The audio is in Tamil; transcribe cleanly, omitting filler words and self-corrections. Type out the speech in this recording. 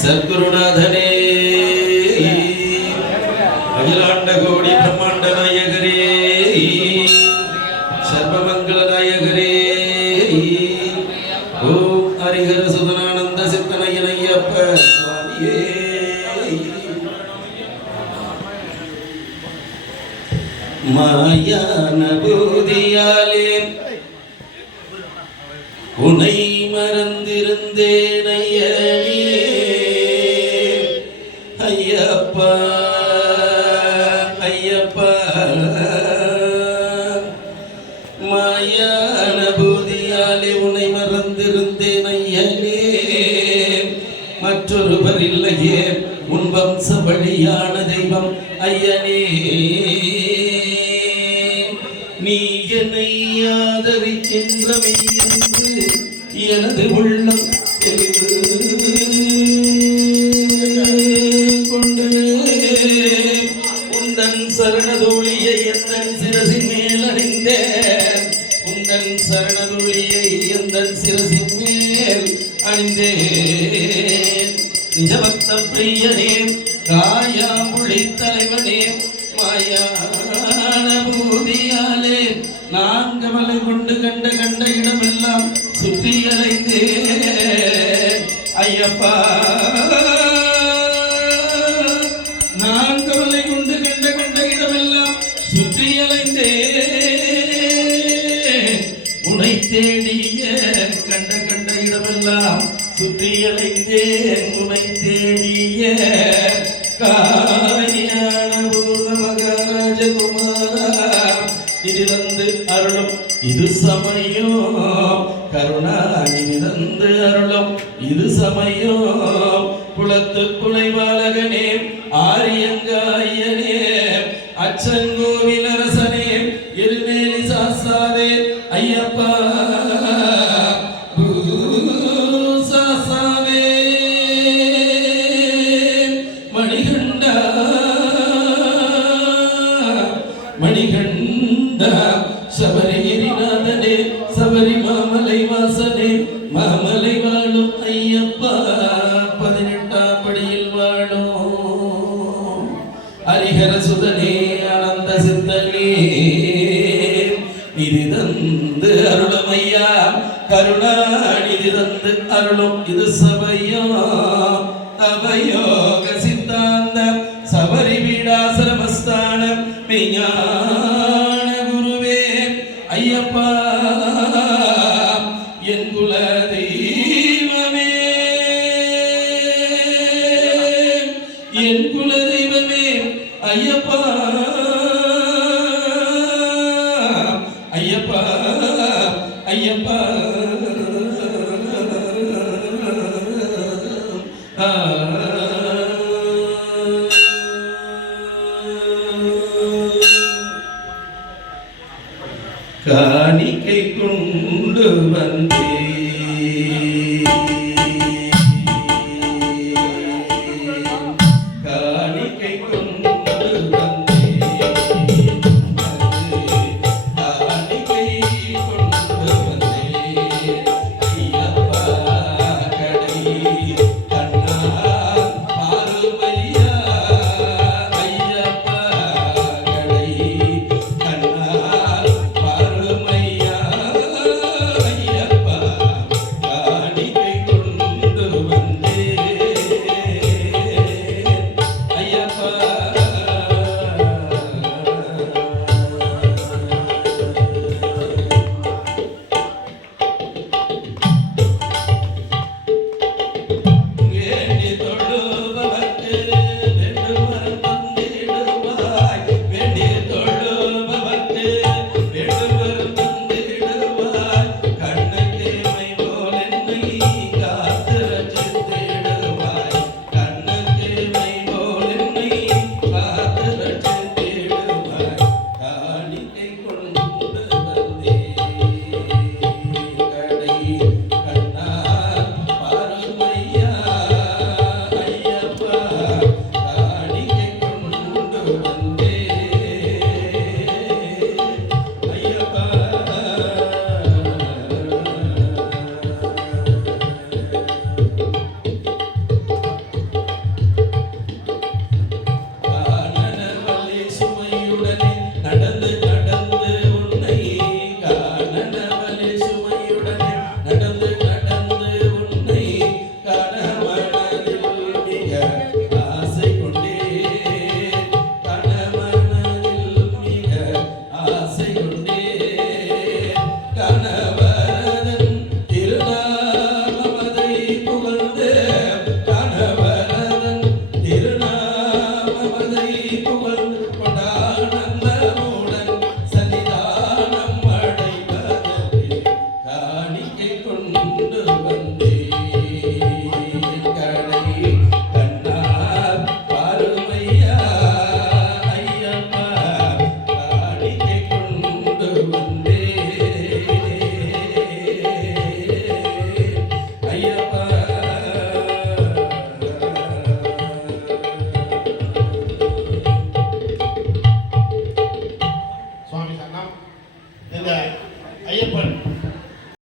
சத்குருநாதனே அகிலாண்ட கோடி பிரம்மாண்ட நாயகரே சர்வமங்கள நாயகரே ஓம் ஹரிஹர சுதனானந்த சித்தனையனையப்ப சுவாமியே மாயான பூதியாலே உனை மறந்திருந்தேன் ஐயப்பா ஐயப்பா மாயான பூதியாலே உனை மறந்திருந்தேன் ஐயனே மற்றொருவர் இல்லையே உன் வம்ச வழியான தெய்வம் ஐயனே நீ என்னை ஆதரிக்கின்றவை என்று எனது உள்ளம் தெளிவு கொண்டு உந்தன் சரணதோழியை எந்தன் சிரசின் மேல் அணிந்தேன் உந்தன் சரணதோழியை எந்தன் சிரசின் மேல் அணிந்தேன் நிஜபக்த பிரியனே காயாமுழி தலைவனே மாயான பூதியாலே நான் கவலை கொண்டு கண்ட இடமெல்லாம் சுற்றி அலைந்தேன் ஐயப்பா நான் கவலை கொண்டு கண்ட இடமெல்லாம் சுற்றி அலைந்தேன் உனை தேடிய கண்ட இடமெல்லாம் சுற்றி அலைந்தேன் உனை தேடிய காயான பூர்ண மகாராஜ குமாரா நிதி தந்து அருளும் இது சமயம் கருணாநிதி தந்து அருளும் இது சமயம் குலத்து புனைவாளகனே ஆரியங்காயனே அச்சங்கோவில் அரசனே இருநேலி சாஸ்தாவே ஐயப்பா மணிகண்டா சபரிகிரிநாதனே சபரி மாமலை வாசனே மாமலை வாழும் ஐயப்பா 18ஆம் படியில் வாழும் ஹரிஹர சுதனே ஆனந்த சித்தனே நிதி தந்து அருளும் ஐயா கருணாநிதி தந்து அருளும் இது சபையம் அவயோக சித்தாந்த சபரி பீடாசிரமஸ்தானம் ஞான குருவே ஐயப்பா என் குல தெய்வமே என் குல தெய்வமே ஐயப்பா ஐயப்பா ஐயப்பா காணிக்கை கொண்டு வந்தே காணிக்கை கொண்டு வந்தே காணிக்கை கொண்டு வந்தே ஐயப்பா கடை கண்ணா இந்த ஐயப்பன்